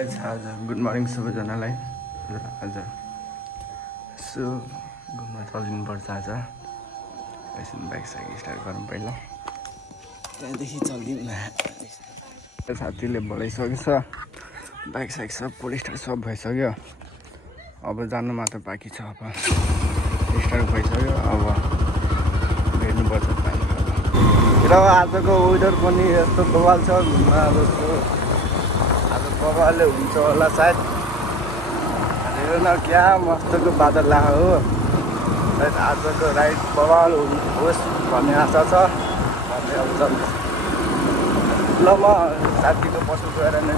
आज good morning सबैजनालाई आज यसो घुम्न चलिनुपर्छ आज एकछिन बाइक साइक स्टार्ट गरौँ पहिला त्यहाँदेखि चलिदिउँ साथीले बोलाइसकेको छ बाइक साइक सब पुरै स्टार्ट सब भइसक्यो अब जानु मात्र बाँकी छ अब स्टार्ट भइसक्यो अब भेट्नुपर्छ पानी र आजको वेदर पनि यस्तो बवाल छ घुम्न अब बबाले हुन्छ होला सायद हेर न क्या मस्तको बादल लाग्यो हो सायद आजको राइड बबाल होस् भन्ने आशा छ भन्ने अब चल्छ ल म साथीको पसल गएर नै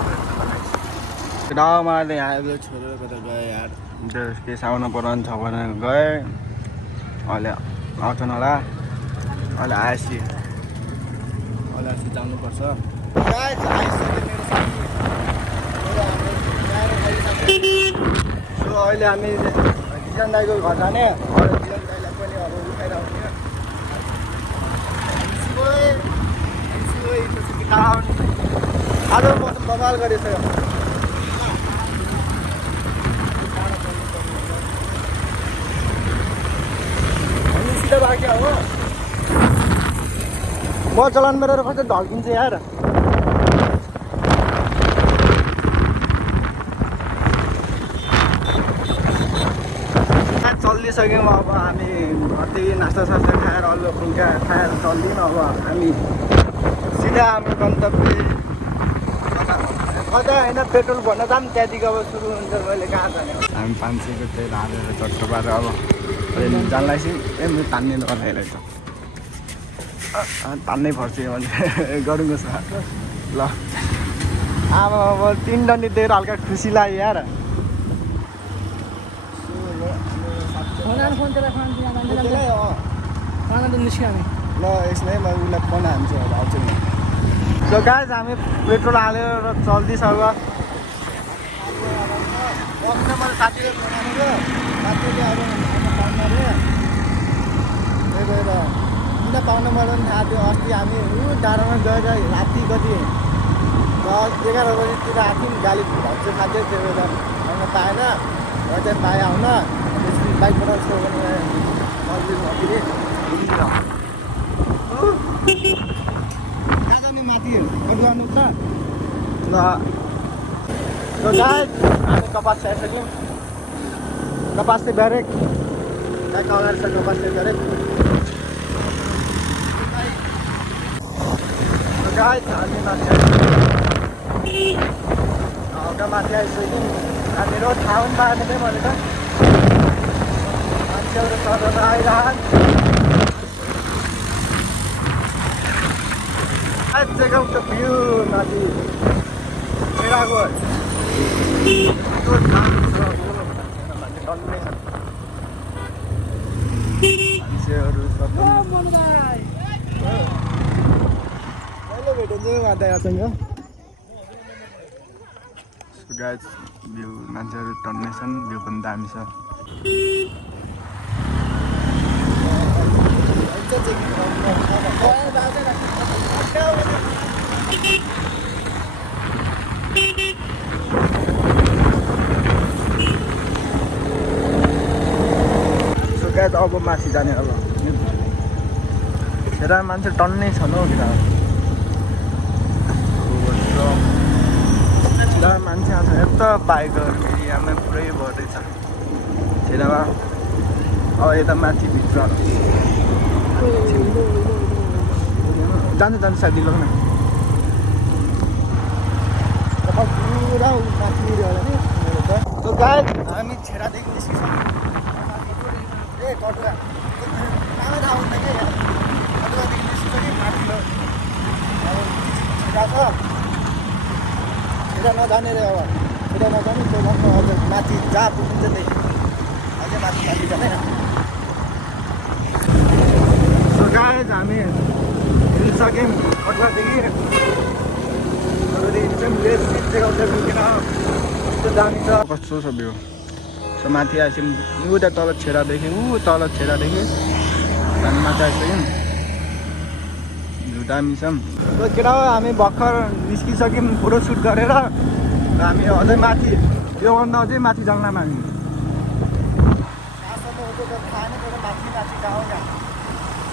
मलाई आएको छोडेर कता गएँ यार केही साउन पराउनु छ भने गएँ अहिले आउँछन् होला अहिले आएपछि जानुपर्छ सो अहिले हामी जिजान दाइको घर जाने जिजान दाइलाई पनि अब उठाएर आउने आज मौसम बवाल गरेछ सिधा बाँकी हो म चलान मेरो कस्तो ढल्किन्छ यार चलिसक्यौँ अब हामी कति नास्ता सास्ता खाएर अल्लो फुल्का खाएर चल्दिउँ अब हामी सिधा हाम्रो गन्तव्य कता होइन पेट्रोल भर्न जाऊँ त्यहाँदेखि अब सुरु हुन्छ मैले कहाँ जाने हामी 500को तेल हालेर चट्ट पारेर अब जानलाई चाहिँ म तान्ने नलाइरहेछ तान्नै पर्छ भने गरौँको छ ल अब 3 डन्डी दिएर हल्का खुसी लाग्यो यार ल यसमै म उसलाई फोन हान्छु अब आउँछु नि सो गाइज हामी पेट्रोल हालेर चल्दिसक्यो मैले साथीले फोन हानेको साथीले अब पाउनु अरे त्यही भएर किन पाउनु मलाई पनि थाहा थियो अस्ति हामी डाँडामा गएर राति कति 10-11 बजीतिर आएको गाली भन्छ खाँदै त्यो बेला आउन पाएन र चाहिँ पाएँ आउन बाइकबाट छेउ भने माथि जानु त ल हामी कपास छाइसक्यौँ कपास चाहिँ डाइरेक्ट ट्याक्क अगाडि छ कपास चाहिँ डाइरेक्ट हामी माथि आइसक्यौँ हामीहरू थाहा पनि पाएन चाहिँ मैले त मान्छेहरू sir आइरहन् check out the view माथि छेडाको मान्छेहरू सब कहिले भेटिन्छ दाइसँग गाइज भ्यू मान्छेहरू टन्नै छन् भ्यू पनि दामी छ गाइज अब माथि जाने अब हेर मान्छे टन्नै छन् हौ किन मान्छे आउँछ यता बाइकहरू एरियामै पुरै भर्दैछ छिरामा अब यता माथि भित्र जान्छ साथी लग्न पुरा माथि गाइज हामी छेडादेखि निस्किन्छौँ ए कटुवा कहाँ थाहा हुँदैन क्या कटुवादेखि निस्किसक्यो माथिलो अब छिरा छ छिरा नजाने रे अब छिरा नजाने त्यो भन्नु अझ माथि जहाँ पुगिन्छ त्यही अझै माथि माथि जाने सो गाइज हामी हिँडिसक्यौँ कटुवादेखि चाहिँ लेस देखाउँछ किन कस्तो दामी छ कस्तो छ भ्यू सो माथि आइसक्यौँ उता तल छेडादेखि तल छेडादेखि हामी माथि आइसक्यौँ भ्यू दामी छ केटा हामी भर्खर निस्किसक्यौँ फोटो सुट गरेर हामी अझै माथि योभन्दा अझै माथि जङ्गलमा हामी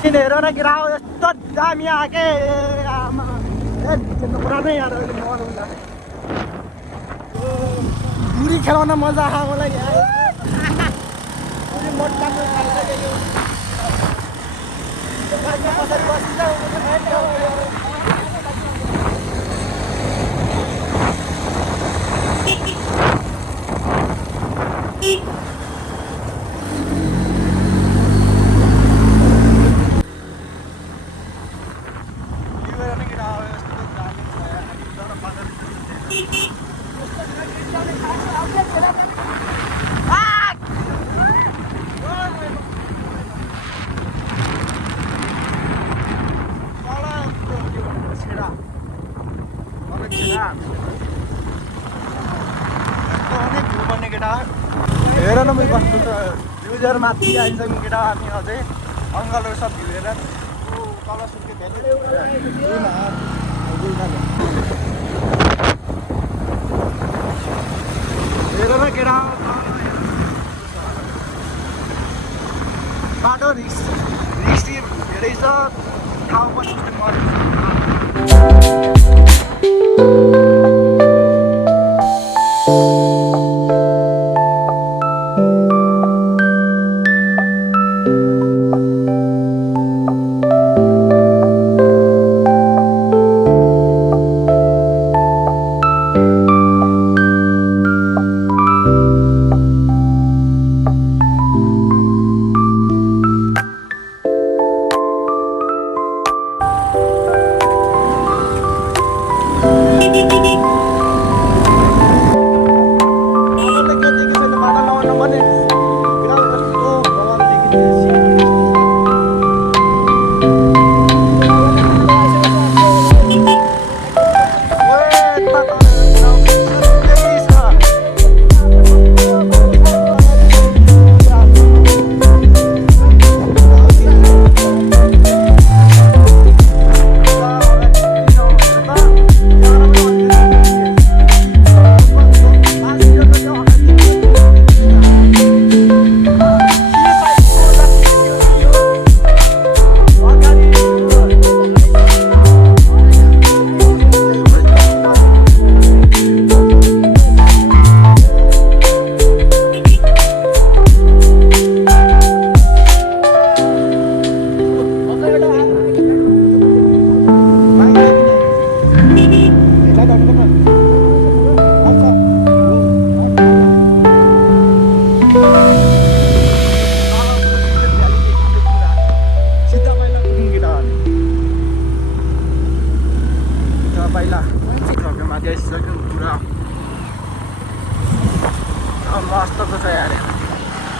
हेर न गिराओ यस्तो दामी आके पुरानै यार बुढी खेलाउन मजा आयो मलाई यहाँ हेर न मैले कस्तो छ युजर माथि आइसक्यो केटा हामी अझै अङ्गलहरू सब भिडेर तल सुत्के हेर न केटा बाटो रिक्स धेरै छ ठाउँ पनि मस्तको छ यार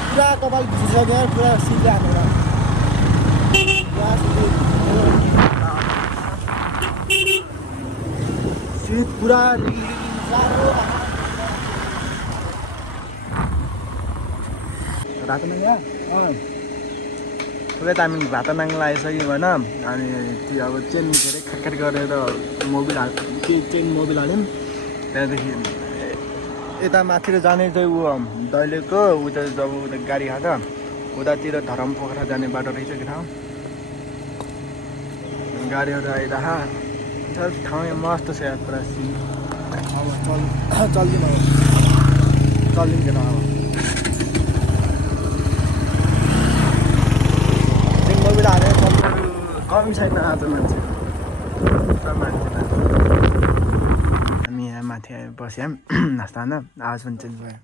पुरा कपाल घिसिसक्यो यार पुरा सिधा हालेर शीत पुरा रातो नाङ्गा पुरै दामी भात नाङ्ला आइसक्यो भन अनि त्यो अब चेन धेरै खटखट गरेर मोबिल चेन मोबिल हाल्यौँ त्यहाँदेखि यता माथि जाने चाहिँ ऊ दैलेको उता जब उता गाडी खाँदा उतातिर धरम पोखरा जाने बाटो रहेछ कि ठाउँ गाडीहरू आइरह ठाउँ मस्त छ यार पुरा सिन अब चल्दिउँ केटा अब चेन मोबिल हालेर चल्नु कमी छैन आज मान्छे हामी यहाँ माथि बस्यौँ नास्ता खान आवाज पनि चेन्ज भयो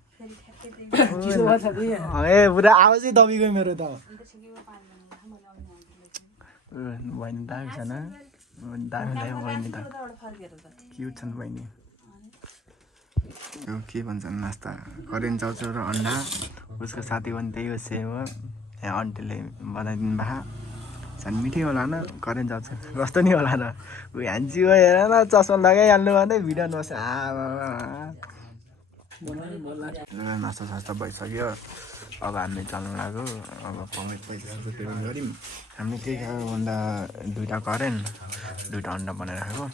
ए पुरा आवाजै दबिगयो मेरो त बहिनी दामी छ न दामी भयो बहिनी त क्युट छन् बहिनी के भन्छन् नास्ता करेन्ट चाउचाउ र अन्डा उसको साथी पनि त्यही हो सेम हो यहाँ आन्टीले बनाइदिनु भएको झन् मिठै होला न करेन्ट चाउचाउ कस्तो नि होला न ऊ ह्यान्ची हो हेर न चस्मा लगाइहाल्नु भने भिडियो नबस् नास्ता सास्ता भइसक्यो अब हामी चल्नु लाग्यो अब पाउने पैसा पेमेन्ट गऱ्यौँ हामीले केही खायो भन्दा 2टा करेन्ट 2टा अन्डा बनाइराखेको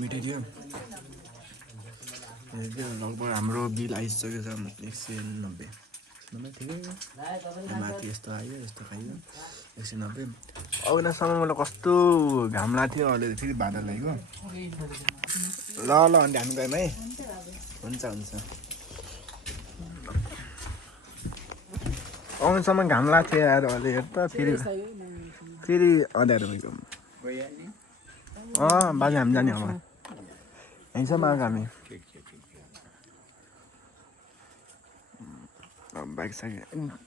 मिठै थियो लगभग हाम्रो बिल आइसकेको छ 190 ठिकै हो माथि यस्तो आयो यस्तो खायो 190 अघिनासम्म मलाई कस्तो घाम लाग्थ्यो अहिले फेरि बादल आइगयो ल अनि हामी गयौँ है हुन्छ आउनुसम्म घाम लाग्थ्यो यार अहिले हेर त फेरि अँध्यारो भइगयो बाजे हामी जाने अब यहीँसम्म आएको हामी बाइक साइक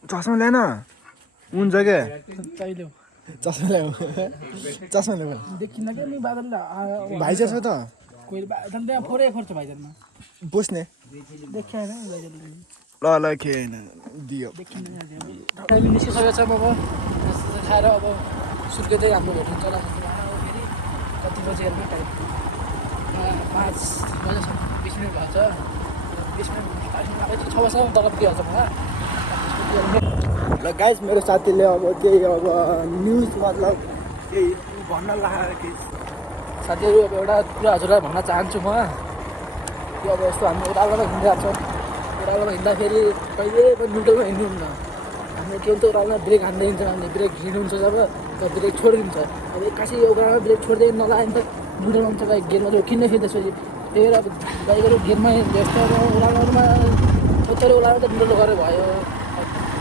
चस्मा ल्याएन हुन्छ क्या चस्मा ल्याऊ देखिन क्या नि बादल भाइजा छ त कोही बादल त्यहाँ फोरै खर्च भाइजनमा बुझ्ने देखेन ल के होइन दियो देखिन निस्किसकेको छ अब खाएर अब सुर्के चाहिँ हाम्रो भेटिन्छ होला फेरि कति बजी हेर्नु टाइम 5 बजेसम्म 20 मिनट भएको छ 20 मिनट 6 बजीसम्म तलब दिइहाल्छ मलाई ल गाइस मेरो साथीले अब केही अब न्युज मतलब केही भन्न लाग्यो कि साथीहरू अब एउटा कुरा हजुरलाई भन्न चाहन्छु म यो अब यस्तो हामी ओह्रालोमा हिँडिरहेको छौँ ओह्रालोमा हिँड्दाखेरि कहिले पनि न्युट्रलमा हिँड्नुहुन्न हामीले के हुन्छ ओह्रालोमा ब्रेक हान्दै हिँड्छ हामीले ब्रेक हिँड्नुहुन्छ जब ब्रेक छोडिदिन्छ अब एक्कासी यो ओह्रालोमा ब्रेक छोड्दै नलायो भने त न्युट्रलमा हुन्छ बाइक गियरमा जो किन्ने फेरि त्यसपछि त्यही भएर अब बाइकहरू गियरमा यस्तो ओह्रालोमा कतिवटा ओह्रालो त न्युट्रल गरेर भयो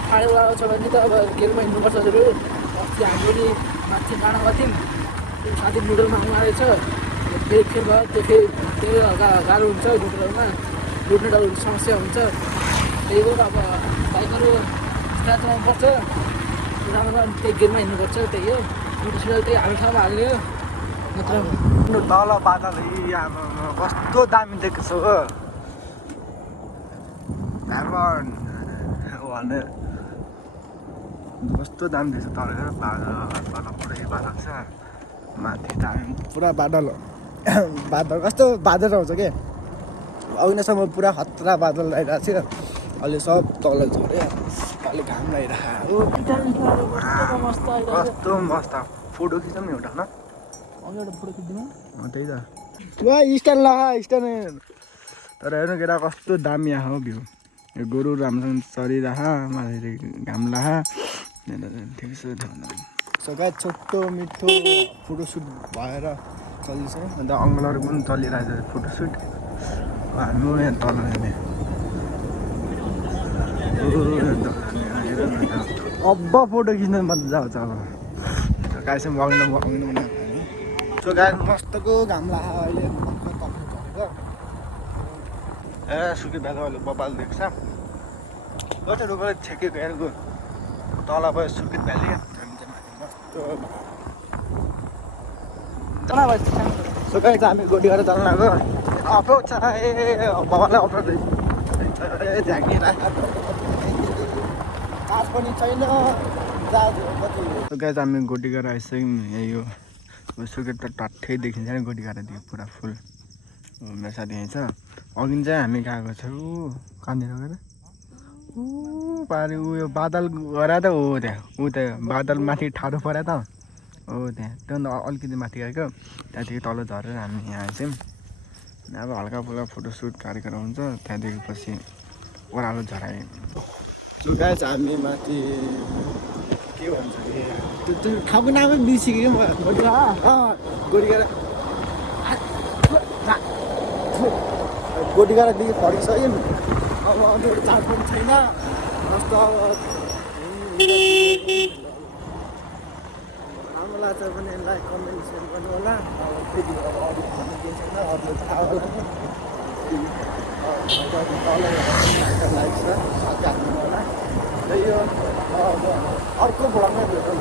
खाडे ओह्रालो छ भने त अब गियरमा हिँड्नुपर्छ हजुर अस्ति हाम्रो नि माथि डाँडा गएको थियौँ साथी न्युट्रलमा आउनु आएछ ब्रेक फेल भयो त्यो फेरि त्यही गाह्रो हुन्छ न्युट्रलमा लुट्ने डर समस्या हुन्छ त्यही भएर अब बाइकहरू स्ट्याचमा पर्छ ओह्रालोमा त्यही गियरमा हिँड्नुपर्छ त्यही हो न्युट्रल त्यही हाम्रो ठाउँमा हाल्ने हो नत्र तल बादल कस्तो दामी देख्छ हो भने कस्तो दामी देख्छ तल बादल पुरै बादल छ माथि दामी पुरा बादल कस्तो बादल आउँछ के अघिसम्म पुरा खतरा बादल आइरहेको थियो अहिले सब तल झऱ्यो अहिले घाम लागिरहेको कस्तो मस्त फोटो खिच्छ नि एउटा त्यही त स्ट्यान्ड लगा स्ट्यान्ड तर हेर्नु केटा कस्तो दामी आएको भ्यू यो गोरु राम्रोसँग चरिरह माथि घाम लाहा ठिक छ सबै छोटो मिठो फोटोसुट भएर चल्दैछ अन्त अङ्गलहरू पनि चलिरहेको छ फोटोसुट हामी यहाँ तल अब फोटो खिच्न मजा आउँछ अब गाईसँग बग्नु सो गाई मस्तको घाम लाग्यो अहिले ए सुके बेला अहिले बबाल देख्छ कति रुखले छेकेको हेरेको तल भयो सुकित भ्याली सो गाई चाहिँ हामी गोटी गरेर जानु लाग्यो अप्रो छ ए बाबालाई अप्रो झाँकिरहेको काठ पनि छैन गाई चाहिँ हामी गोटी गरेर आइसक्यौँ यही हो सुकेट त टट्ठै देखिन्छ नि गोटी गरेर दियो पुरा फुल मेरो साथी यहीँ छ अघि चाहिँ हामी गएको छौँ कहाँनिर गएर पारि उयो बादल गरा त हो त्यहाँ त्यहाँ बादल माथि ठाडो पऱ्यो त हो त्यहाँ त्योभन्दा अलिकति माथि गएको त्यहाँदेखि तल झरेर हामी यहाँ आइछौँ अब हल्का फुल्का फोटोसुट कार्यक्रम हुन्छ त्यहाँदेखि पछि ओह्रालो झराए सो गाइस हामी माथि के भन्छ त्यो ठाउँको नामै बिर्सिक्यो म गोटी गरेदेखि फर्किसक्यौँ अब अरू चाड पनि छैन जस्तो अब राम्रो लाग्छ भने लाइक कमेन्ट सेयर गर्नु होला अब फेरि अब अरू भन्नु केही छैन अरूले थाहा होला लाइक छ साथी हाल्नु होला त्यही हो अब अर्को भ्लगमा भेटौँ